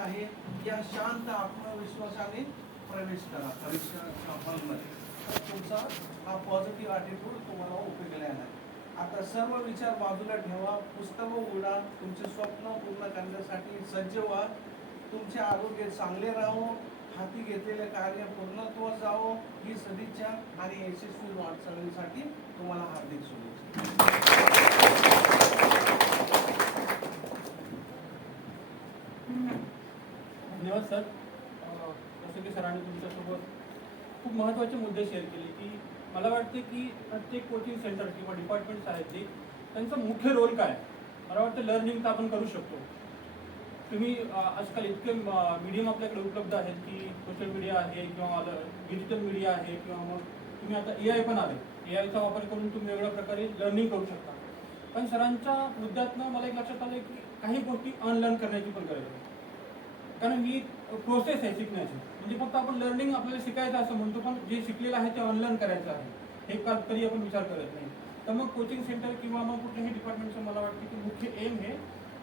आहे या शांत आत्मविश्वासाने प्रवेश करा परीक्षा हॉलमध्ये. तुमचा हा पॉझिटिव्ह ॲटिट्यूड तुम्हाला उपयोगी येणार. आता सर्व विचार बाजूला ठेवा, पुस्तकं उघडा, तुमचे स्वप्न पूर्ण करण्यासाठी सज्ज व्हा. तुमचे आरोग्य चांगले राहो, हाती घेतलेले कार्य पूर्णत्वास जावो ही सदिच्छा आणि यशस्वी वाटचालीसाठी तुम्हाला हार्दिक शुभेच्छा. धन्यवाद सर. जसं की सरांनी तुमच्यासोबत खूप महत्त्वाचे मुद्दे शेअर केले की मला वाटते की प्रत्येक कोचिंग सेंटर किंवा डिपार्टमेंट्स आहेत ते त्यांचा मुख्य रोल काय. मला वाटतं लर्निंग तर आपण करू शकतो. तुम्ही आजकाल इतके मीडियम आपल्याकडे उपलब्ध आहेत की सोशल मीडिया आहे किंवा डिजिटल मीडिया आहे किंवा मग तुम्ही आता AI पण आले. AIचा वापर करून तुम्ही वेगळ्या प्रकारे लर्निंग करू शकता. पण सरांच्या मुद्द्यातनं मला एक लक्षात आलं की काही गोष्टी अनलर्न करण्याची पण गरज आहे. कारण ही प्रोसेस आहे शिकण्याची. म्हणजे फक्त आपण लर्निंग आपल्याला शिकायचं असं म्हणतो, पण जे शिकलेलं आहे ते अनलर्न करायचं आहे हे कधी आपण विचार करत नाही. तर मग कोचिंग सेंटर किंवा मग कुठल्याही डिपार्टमेंटचं मला वाटतं की मुख्य एम हे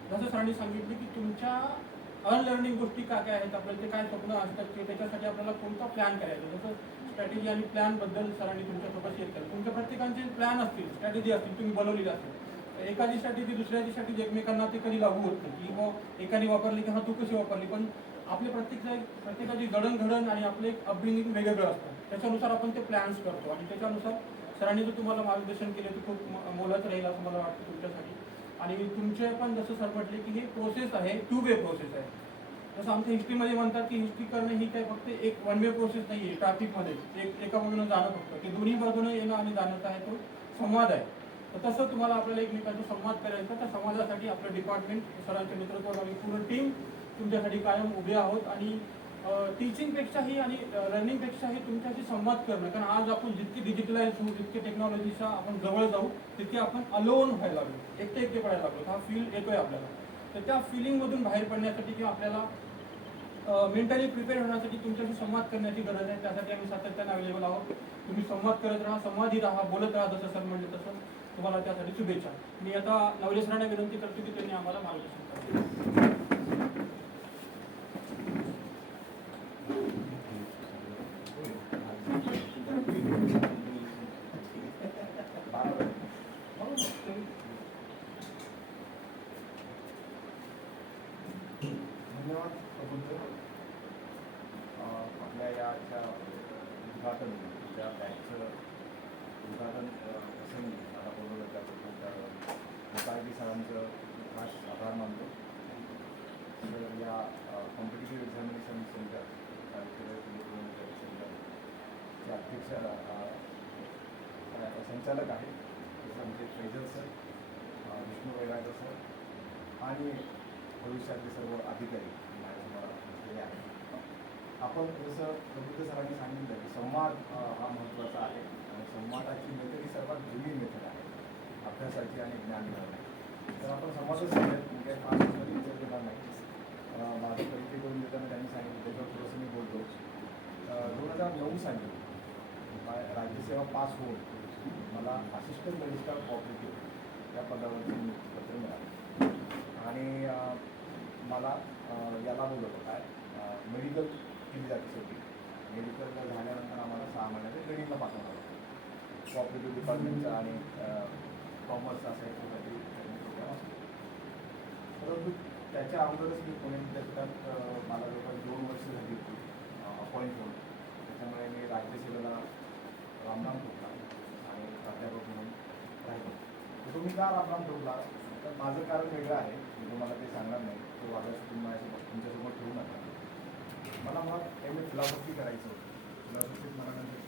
जसं सरांनी सांगितलं की तुमच्या अनलर्निंग गोष्टी काय काय आहेत, आपल्याला ते काय स्वप्न असतात की त्याच्यासाठी आपल्याला कोणता प्लॅन करायचा. जसं स्ट्रॅटेजी आणि प्लॅनबद्दल सरांनी तुमच्यासोबत शेअर केलं. तुमच्या प्रत्येकांचे प्लॅन असतील, स्ट्रॅटेजी असतील, तुम्ही बनवलेली असेल. एखादी स्ट्रॅटेजी दुसऱ्याची स्ट्रॅटेजी एकमेकांना ते कधी लागू होत नाही की मग एकाने वापरली की हा तू कशी वापरली. पण आपले प्रत्येकाची जडणघडण आणि आपले अपब्रिंगिंग वेगवेगळं असतं. त्याच्यानुसार आपण ते प्लॅन्स करतो आणि त्याच्यानुसार सरांनी जर तुम्हाला मार्गदर्शन केले तर खूप मोलाचं राहील असं मला वाटतं तुमच्यासाठी. आणि तुमचे पण जसं सर म्हटले की हे प्रोसेस आहे, 2 वे प्रोसेस आहे. जसं आमच्या हिस्ट्रीमध्ये म्हणतात की हिस्ट्री करणं ही काय फक्त एक 1 वे प्रोसेस नाही आहे. ट्रॅफिकमध्ये एका बाजूनं जाणं फक्त की दोन्ही बाजूनं येणं आणि जाण्याचा आहे तो संवाद आहे. तर तसं तुम्हाला आपल्याला एकमेकांचा संवाद करायचा. त्या संवादासाठी आपलं डिपार्टमेंट सरांच्या नेतृत्वात आम्ही पूर्ण टीम तुमच्यासाठी कायम उभे आहोत. आणि टीचिंगपेक्षाही आणि लर्निंगपेक्षाही तुमच्याशी संवाद करणं. कारण आज आपण जितके डिजिटलाइज होऊ, जितके टेक्नॉलॉजीच्या आपण जवळ जाऊ, तितके आपण अलोन व्हायला लागलो, एकटे पडायला लागलो. हा फील येतोय आपल्याला. तर त्या फिलिंगमधून बाहेर पडण्यासाठी किंवा आपल्याला मेंटली प्रिपेअर होण्यासाठी तुमच्याशी संवाद करण्याची गरज आहे. त्यासाठी आम्ही सातत्याने अवेलेबल आहोत. तुम्ही संवाद करत राहा, संवादी राहा, बोलत राहा. जसं सर म्हणले तसं तुम्हाला त्यासाठी शुभेच्छा. मी आता नवले सरांना विनंती करतो की त्यांनी आम्हाला मार्गदर्शन करावे. धन्यवाद प्रबुद्ध. आपल्या याच्या उद्घाटन त्या बॅचचं उद्घाटन प्रसंगी मला बोलवलं त्याबद्दल मुकाळजी सरांचं खास आभार मानतो. तर या कॉम्पिटिटिव्ह एक्झामिनेशन सेंटर सेंटरचे अध्यक्ष संचालक आहेत तसं आमचे फैजल सर, विष्णू वैरागर सर आणि भविष्यातले सर्व अधिकारी माझ्यासमोर बसलेले आहेत. आपण जसं प्रबुद्ध सरांनी सांगितलं की संवाद हा महत्त्वाचा आहे आणि संवादाची मेथड ही सर्वात जुनी मेथड आहे अभ्यासाची आणि ज्ञान मिळवण्याची. तर आपण संवादच सांगत म्हणजे 5 वर्ष विचार केला नाही. माझं परीक्षे करून देताना त्यांनी सांगितलं, त्याच्यावर थोडंसं मी बोलतो. 2009 साली राज्यसेवा पास होऊन मला असिस्टंट रजिस्ट्रार कोऑपरेटिव्ह या पदावरचं नियुक्तीपत्र मिळालं आणि मला याला बोलवलं काय मेडिकल केली जाते सगळी. मेडिकल झाल्यानंतर आम्हाला 6 महिन्याचं ट्रेनिंगला पाठवलं होतं कोऑपरेटिव्ह डिपार्टमेंटचं आणि कॉमर्स असायचं काहीतरी ट्रेनिंग प्रोग्राम असतो. परंतु त्याच्या अगोदरच मी पुणे विद्यापीठात मला जवळपास 2 वर्ष झाली होती अपॉइंट होऊन. त्याच्यामुळे मी राज्यसेवेला रामराम ठोकला आणि प्राध्यापक म्हणून राहिलो. तुम्ही का रामराम ठोकला तर माझं कारण वेगळं आहे. मी तुम्हाला ते सांगणार नाही. तो वागायचं तुम्ही माझ्यासोबत तुमच्यासमोर ठेवू नका. मला मुळात MA फिलॉसॉफी करायचं होतं. फिलॉसॉफीत मला नंतर